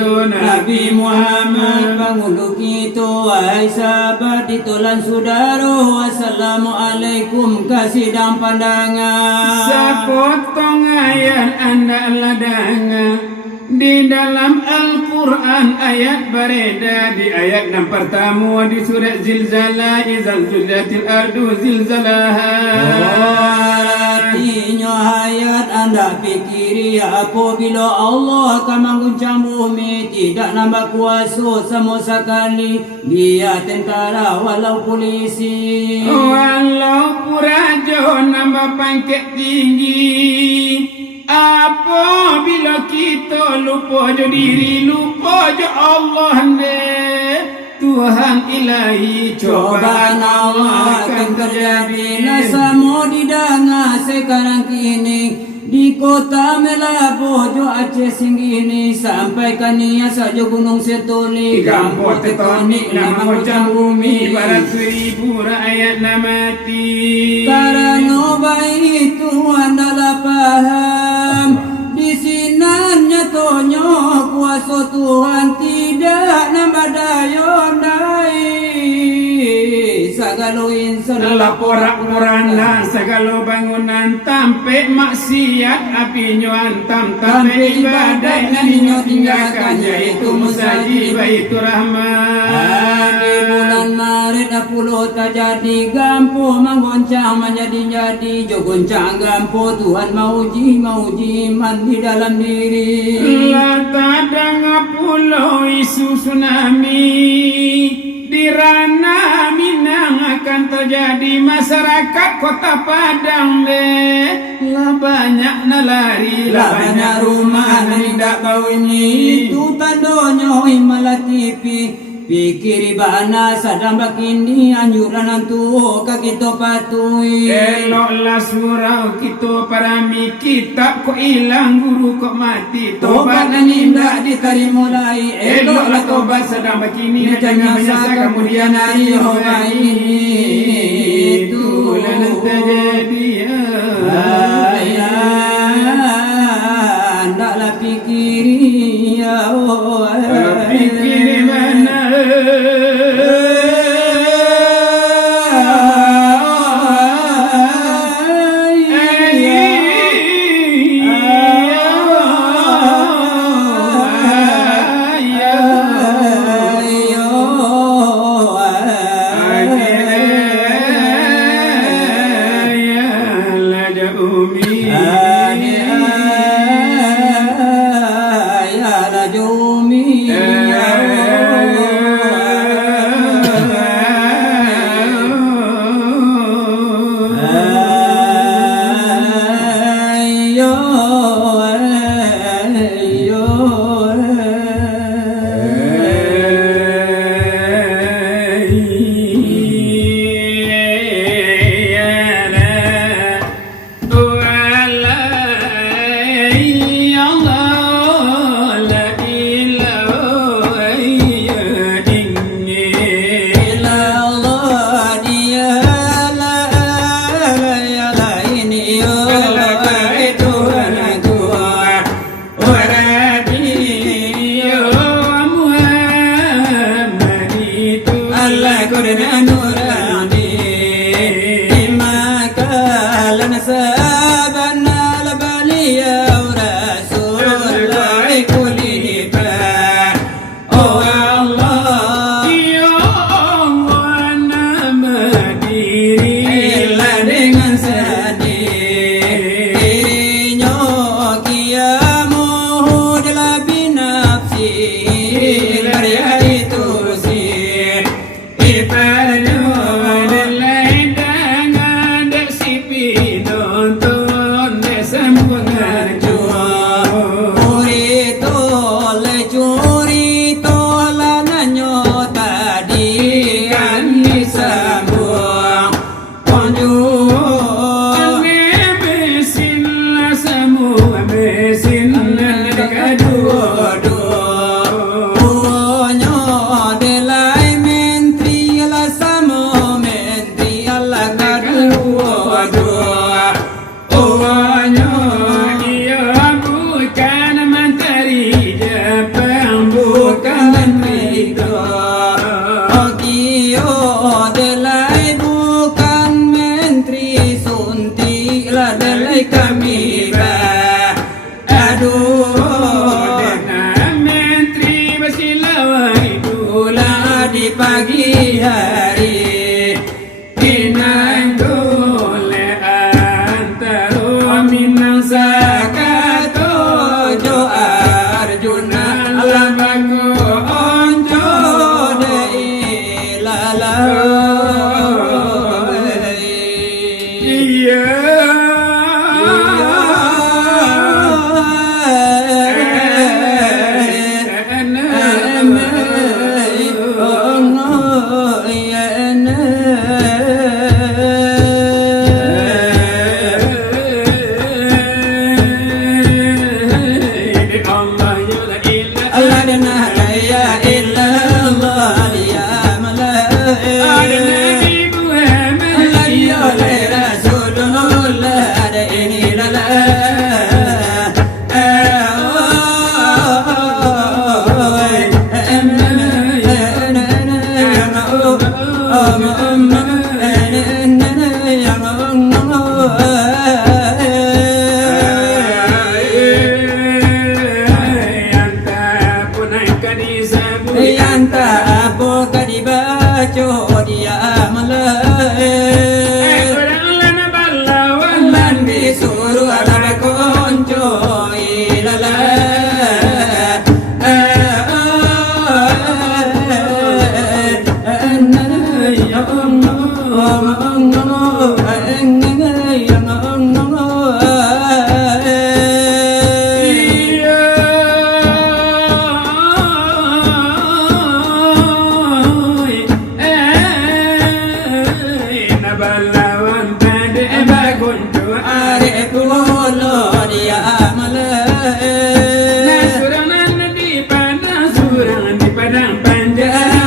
kita Nabi Muhammad. Penghulu kita wahai sahabat ditulan saudara. Assalamualaikum kasih dan pandangan. Sepotong ayat anda ladangan di dalam Al-Quran ayat beredar di ayat 6 pertama di surat Zilzalah izal zulzatil ardu zilzalaha. Artinya ayat anda fikiri apabila Allah akan mengguncang bumi tidak nambah kuasa sama sekali dia tentara walau polisi Walau purajo nambah pangkat tinggi apabila kita lupa jo diri, lupa jo Allah Tuhan ilahi cobaan Allah akan terjadi. Sama didengar sekarang kini di kota Melabu jo Aceh Singgini sampai Kania saja Gunung Setoli Gampo tetonik nama macam bumi barat 1000 rakyat namati. Karena baik itu adalah paham di sinannya tonyo kuasa Tuhan tidak nambah daya dai segala insan laporan-laporan segala bangunan tampe maksiat apinya antam tampe ibadat nadinya tinggalkan yaitu musajib itu rahmat. Di bulan Maret 10 terjadi gampo menggoncang menjadi-jadi jo goncang gampo Tuhan mauji iman di dalam diri. Latadang pulau isu tsunami di Ranah Minang akan terjadi masyarakat kota Padang lah banyak nalari lah banyak rumah tidak bau ini itu tandanya malah TV pikir ibana sadang bakini anjuran antu ka kita patuhi eloklah surau kita parami kitab kok hilang guru kok mati tobat nindak diterima mulai eloklah tobat sedang bakini jangan menyesal kemudian hari itu lan terjadi ya ndaklah pikiri ya pikir mana di pagi hari. Pinangdole antara minang Sakato jo Arjuna lamaku onjo dei lala. iya Yanta apo kadibaco dia malai. lana balawan Lan disuruh ada konco ilala. balawan pada bagundu Are kulo dia malai. nasurangan di padang panjang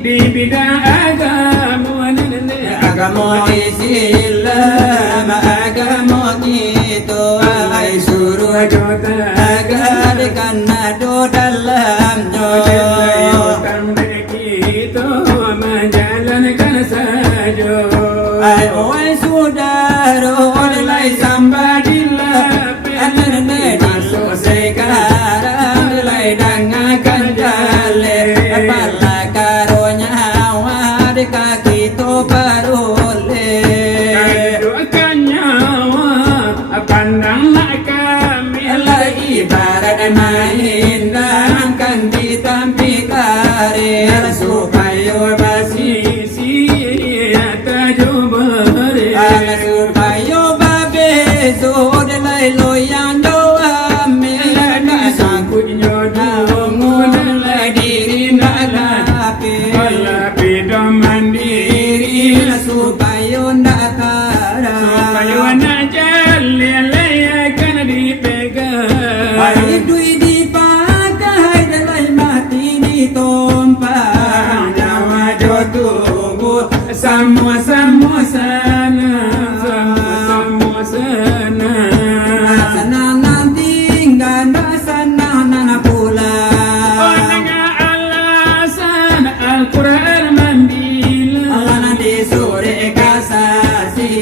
di bidang agama Islam agama itu ai suruh agar karena do dalam itu menjalankan saja ai oi saudara oleh sambadillah anane masuk sekarang mulai dengarkan jale pala karunya awad kaki to parole doakan nyawa pandang nak kami ibarat main dan kan ditampi karir supaya basi supaya babe zod lai loyang doa melaka sangkut nyoda ngun lai diri nalapi mandiri supaya ndak kara supaya nak jalan layakan dipegang Hai duit dipakai dalai mati ditumpah nyawa jodohmu semua sana sana nanti nggak sana nana pula alasan Al-Quran mandila Allah nanti sore kasasi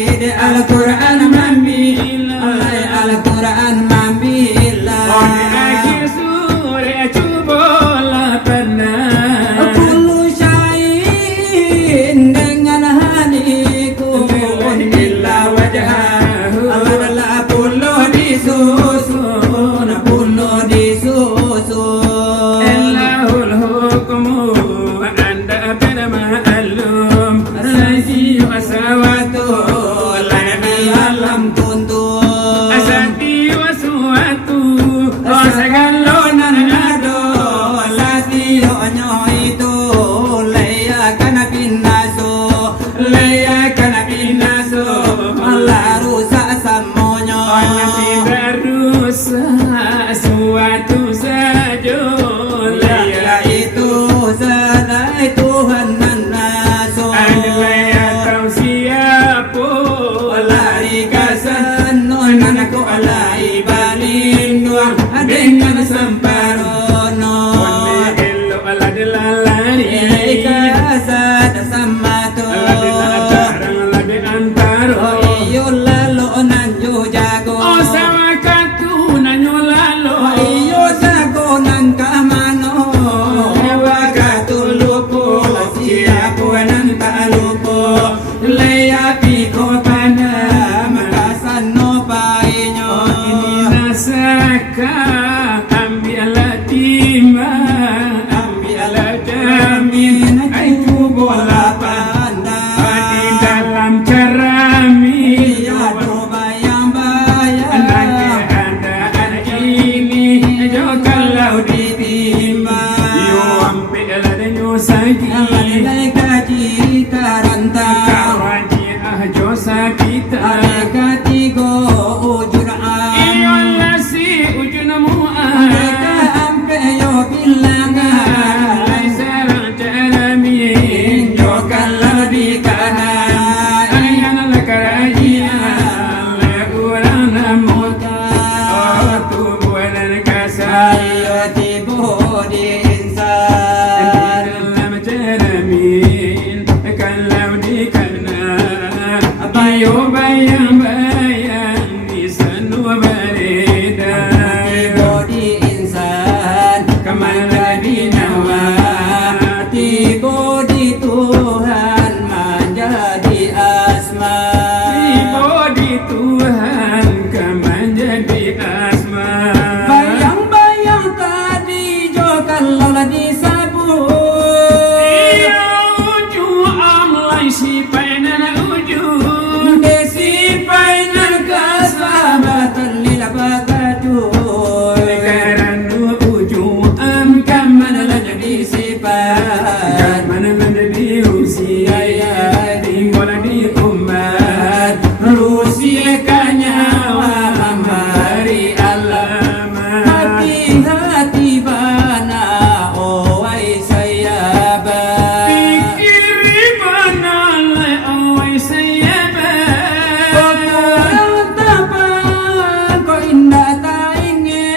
sesuatu sajul Yaitu selai Tuhan dan Rasul Andai atau siapa lari kasanun anakku alai balindua dengan semparono Elok ala delalari kasat sama tu Alarang ala di antara iyo lalu nanju jago Oh sama katu nanyo lalo iyo jago nang kamano wakatulupo siapo nang talupo leyapi ko pana makasano painyo Ini nasaka ambiala timah ambiala jamin Aku bola di dalam cerami Ada ini Jo kalau ditimba Yo ambil ada nyusagi Kawaji jo sakita Iyo lasi ujunamu Lai sarang cerami Jo kalau di kanan Ayana lekarajian Lekurang namuta Oh tubuh dan kasar dalam cermin Kalau di kanan Ayo bayang-bayang Di senua beredar Kemana binawa Tibo di Tuhan menjadi asma Tiba di Tuhan Kemana jadi asma Bayang-bayang tadi jo kalau lah disabut Iya uju amlai si painan uju Desi painan kesahabatan lila bagaduh Karena uju am Kamana lah jadi sifat Mana menjadi usia Tinggal di umat Rusia kanyawa Hari alamat Hati-hati bana owai sayabat Pikiri mana le oi saya Kurang tapan kau indah tak ingin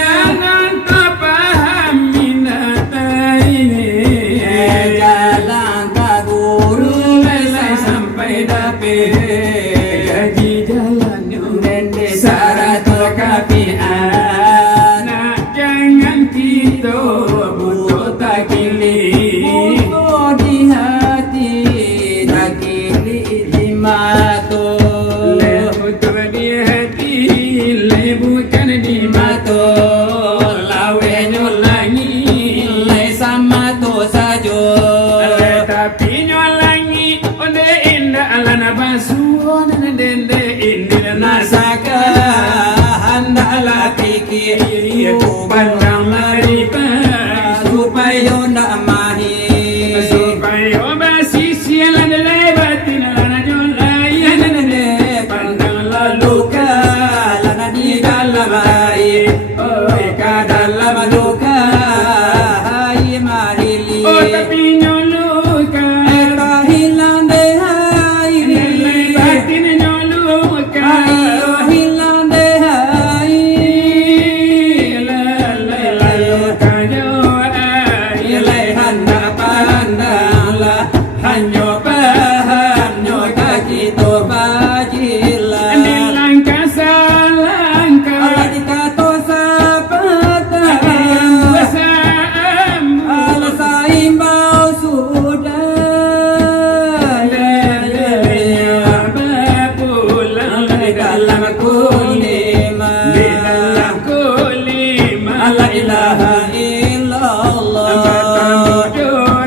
Jangan terpaham minat ini Jalan tak guru Lelai sampai dapet Gaji jalan Dende sarato kapian Nak jangan kita butuh tak kili Butuh di hati tak kili di mata Le butuh di hati Le bukan di mata Lawe nyolangi Le sama tu saja Le tapi nyolangi Onde indah ala nabasuan Dende indah nasaka Hendaklah fikir Pandang lari supaya nak mahir Supaya basi sialan lebatin Lana jolai pandang luka lana di dalam air ka dalam luka hai marili Oh tapi nyoluka hilang deh hai Lebatin nyoluka hilang deh hai Leluka jolai lehan pandanglah hanyo pahanyo kaki to bajilah Dilangkah salangkah Allah dikato sapatan Allah saimbau sudah Pulang di dalam kulima La ilaha illallah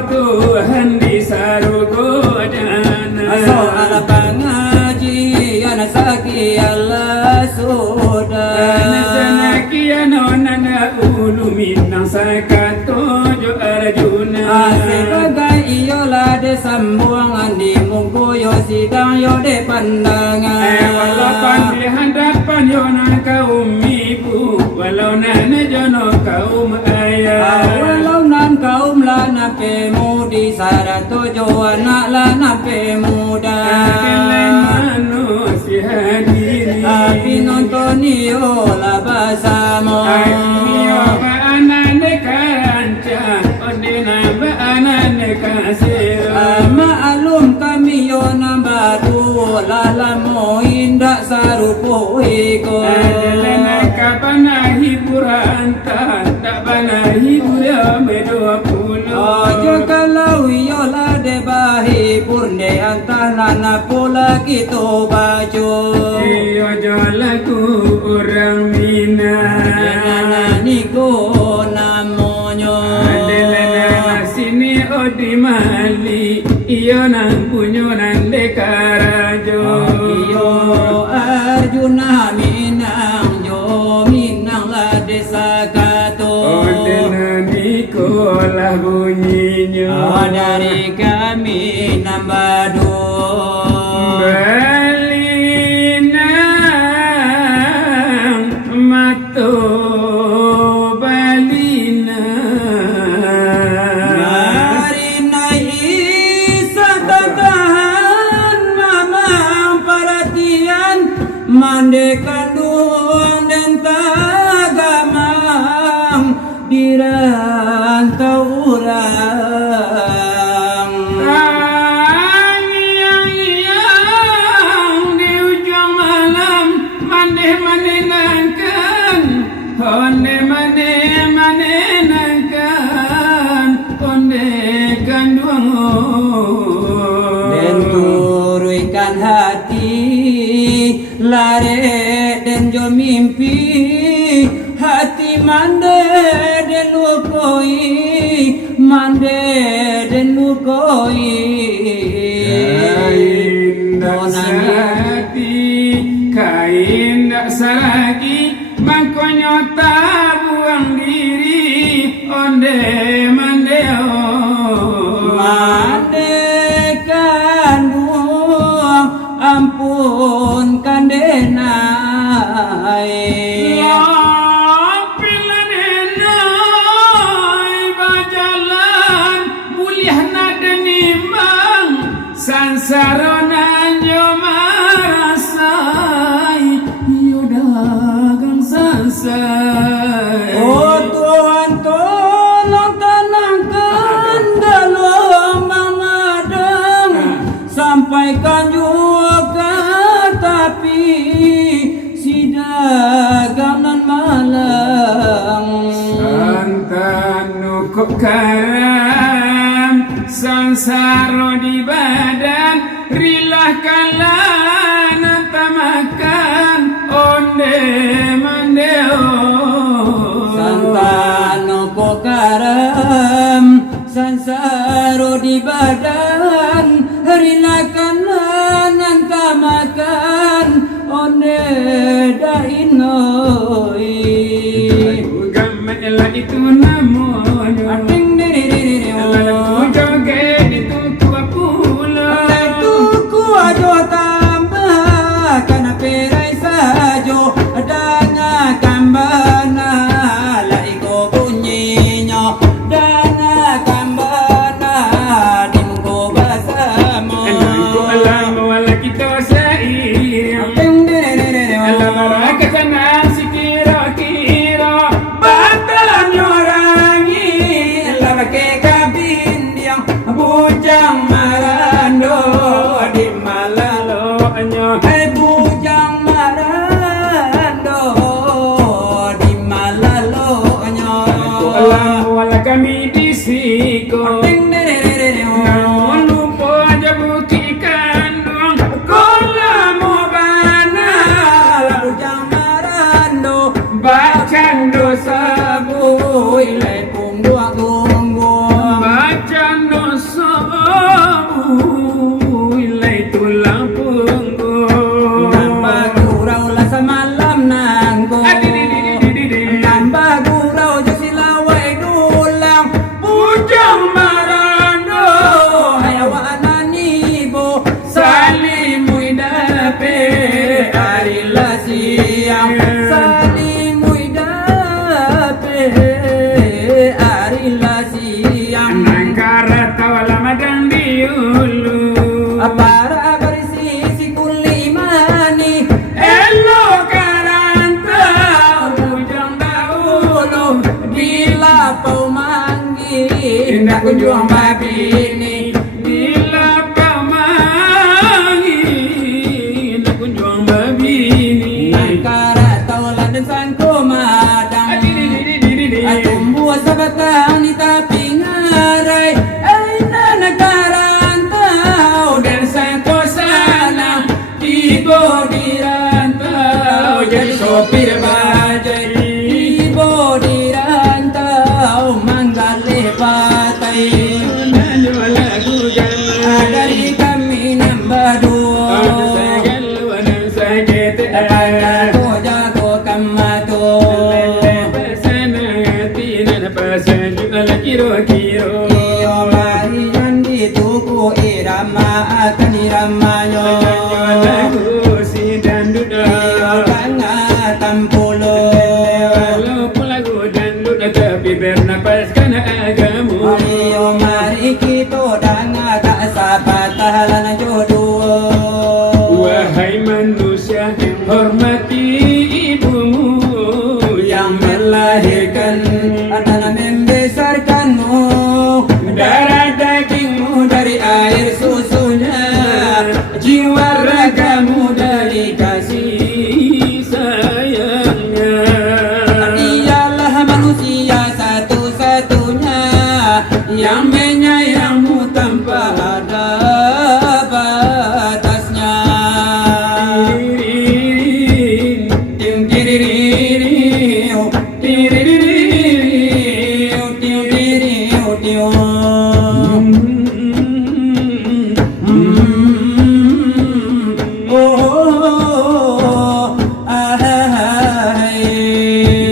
Tuhan di sarugojana soal pengajian sekian sudah Senakian onana ulu minang sakatojo arjuna sebagai iyalah de sambuangan di mungkuyo sidang yo de pandangan Walapan di hadapan yona kaumi walau nana jono kaum ayah. Walau nan kaum lana pemudi sarato jo anak lana pemuda. Manusia hadiri. Api nontoni ola bersama. Ayo baanane kanca, odina baanane kasih. Maklum kami yo nambadu lalamo indak sarupo iko. Adelena kapana hiburan tak bana hiburan medua pulau. Ojo kalau yo la de bahi purne antara pola kita baju. Iyo jolaku orang Minang. Niko namonyo. Adelena sini odi mali. Iyo nang punyo nang dekarajo. Iyo Arjuna Minang jo Minang la desa kato. Odena Nikola bunyinya. Dari kami nambadu. Balinang mato balinang. Mari naik satatan mamang perhatian mandekan duang dan tagamang dirantau orang. Yang di ujung malam mane nangkan, onde mane nangkan, onde kandung. Dan turunkan hati lare dan jo mimpi hati mande dan lukoi mande dan lukoi. Kain tak saragi mangkonyo buang diri onde mande Mande kandung ampun kandenai. Bila denai bajalan mulia nada nimbang sansarona marasai yo dagang sansai. Oh Tuhan tolong tenangkan gelombang madang, sampaikan juga tapi si dagangan malang. Santanu kok karam sansaro di badan rilahkanlah natamakan onde mandeo. Santano kokaram sansaro di badan rilakanlah nangka makan onde dainoi. Gamela itu namanya Ating diri joget itu kuah pulau. tuku ajo tambah kana perai sajo dana kambana laiko bunyinya dana kambana dimgo basamo. Ku alam wala kita sair. Alam raka sana si kira-kira batang orang kunjung babi ini. Bila kau main kunjung babi ini. Nangkara taulah dan sangko madang. Tumbuh sabatang di tapi ngarai. Nakarantau dan sangko sana Ibu dirantau jadi sopir bajai. Ibu dirantau manggalih patai. Dari kami nambah dua. Aku jago kamatu. Kiro-kiro Marian dituku irama akan iramanyo. lagu si dandut Kanga tampulo. walaupun lagu dandut tapi bernapaskan agamu. Mari kita danga tak sabat tahalan jodoh. Wahai manusia hormati ibumu Yang melahirkan dan membesarkanmu. darah dagingmu Dari air susunya jiwa ragamu dari kasih sayangnya. Dialah manusia satu-satunya yang menyayangmu tanpa ada batasnya. Ting tiririu, tiririu, tiririu, tiu. Oh, ahai.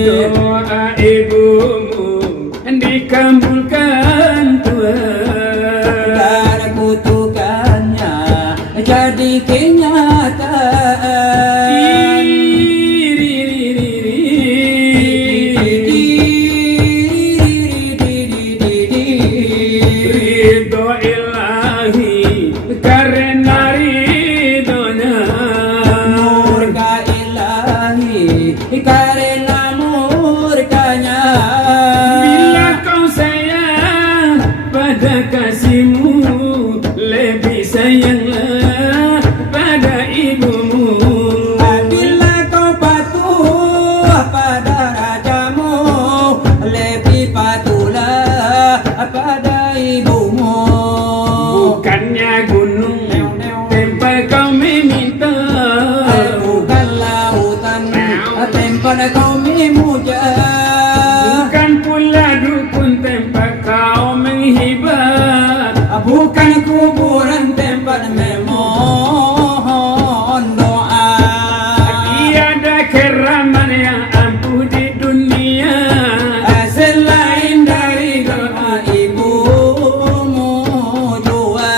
Doa ibumu dikabulkan Tuhan. Dan kutukannya jadi kenyataan. Ridho ilahi karena ridhonya. Murka ilahi karena murkanya. Bila kau sayang pada kasihmu, lebih sayanglah pada ibumu. Bila kau patuh pada rajamu, lebih patuhlah pada ibumu. Bukannya gunung tempat kau meminta, Bukan lautan tempat kau memuja. bukan pula dukun tempat kau menghibah. Bukan kuburan tempat memohon doa. Tiada keramat yang ampuh di dunia Selain dari doa ibumu jua.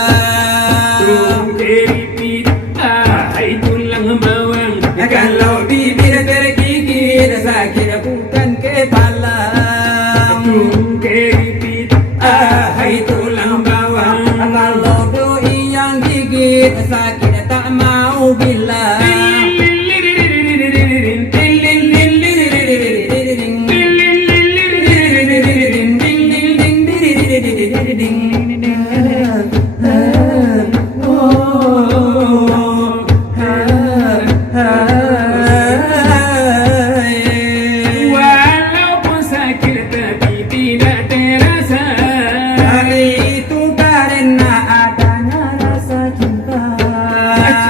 keripit hai tulang bawang. Kalau bibir tergigit sakit bukan kepala. Keripit Hai tulang bawang. Kalau doi yang gigit sakit tak mau bilang. Walaupun sakit tapi tidak terasa. Itu karena adanya rasa cinta.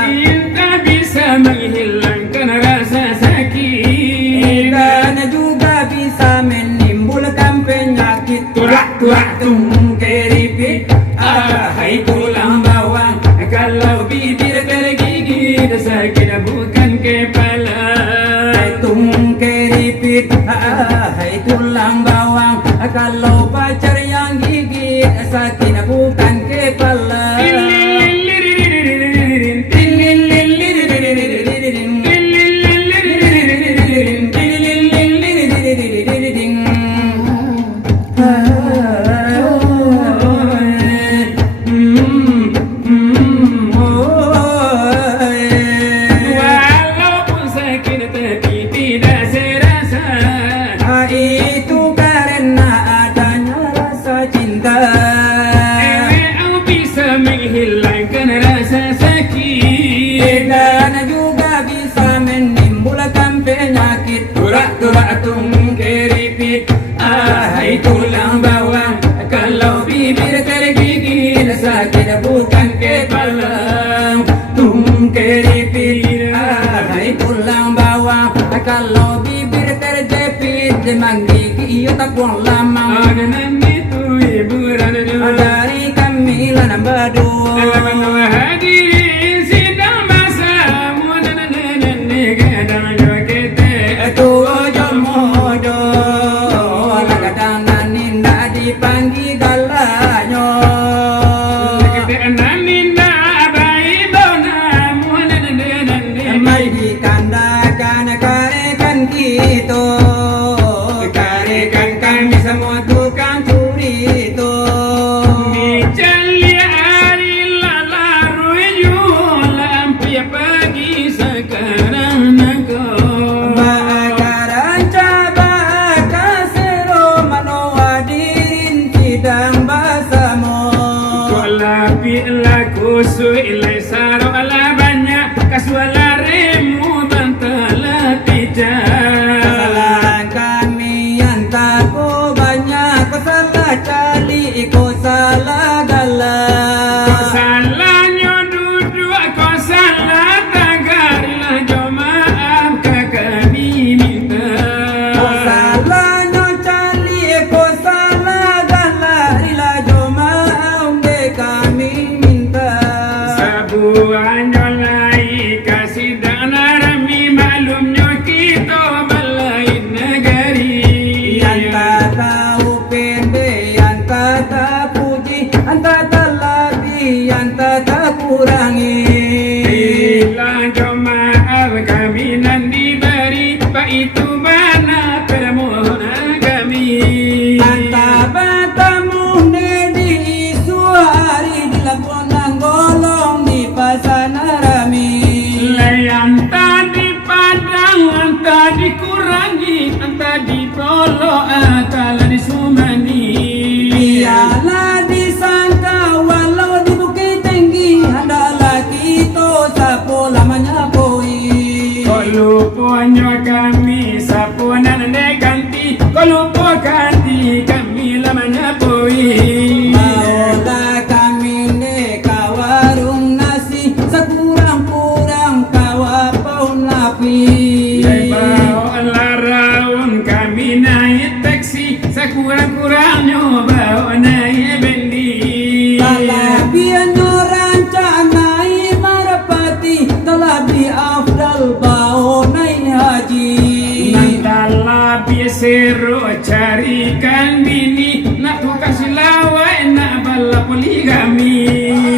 Cinta bisa menghilangkan rasa sakit. Dan juga bisa menimbulkan penyakit. Turak-turak Keripit hai tulang bawang. Kalau bibir tergigit sakit bukan kepala. keripit hai tulang bawang. Kalau pacar yang gigit sakit bukan kepala. Walaupun sakit tapi tidak serasa. Itu karena adanya dan juga bisa menimbulkan penyakit Turak-turak keripit, ahai tulang bawah. Kalau bibir tergigit sakit bukan kepala. Keripit, ahai tulang bawah. Kalau bibir terjepit menggigit tak buang lama. Dengan itu hiburan Dari kami lah nambah dua. hadirin sidang masa muda kadang joget Tujuh modo kadang ninda dipanggil galanya. Mari dikandakan karekan kita, karekan kami semua tukang curi itu. Bakaran cabak kasero manoa dirin sidang basamo. Kesalahan kami yang tako banyak, kau salah cali, kau salah galah. Kau salah nyocali, kau salah galah, rila jemaah unde kami minta. Yang tak tahu pendek, yang tak tak puji, yang tak tak lebih, yang tak tak kurangi. Anta batamu di suari di labuan nanggolong di Pasanarami. Entah dikurangi, entah dipolo, atau disumani. Biarlah disangka walau di Bukit Tinggi adalah kita sapo lamanya poi. Kalau punya kami sapunan ganti, kalau ganti kami lamanya poi. Maulah kami neka warung nasi sekurang-kurang kawa paun lapi. Laraun kami naik taksi, sekurang-kurangnya bawa naik bendi. Talabian rancang naik marapati, talabi afdal bau naik haji. Nantalabi seru carikan bini, nak tukang silawai, nak bala poligami.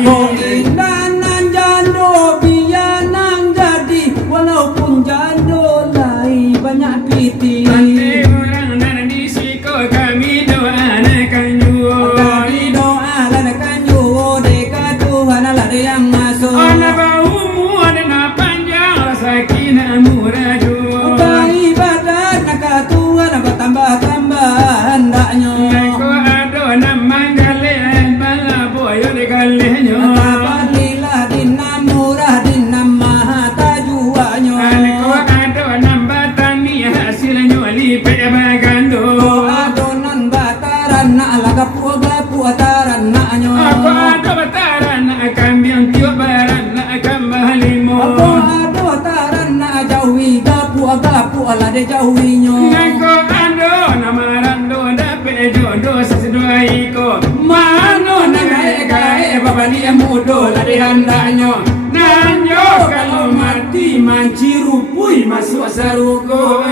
Oh indah nan jando biar nang jadi, walaupun jando lai banyak piti. Ante orang nan disiko kami doa nakan juo. Kami doa lanakan juo dekat Tuhan Allah yang masuk. Ona baumu ada panjang sakinah murah juo. Bayi badan nak Tuhan bertambah-tambah hendaknya. Ko ado nama galen bala boyo de galenyo. Apabila dinam murah dinam maha tajuannya. Ko ado nama tani hasilnya lipe bagando. Adonan bataran na alaga gapu ataran naknya. Ako ado bataran na kambiang tiyo baran na kambalimo. Ako ado taran na jauhi gapu alade jauhinyo. Ko ado nama rando dape jodoh sesuai ko. Mano na gae babali mudo lade handanya. Nanyo kalau mati mancirupui masuk saruko.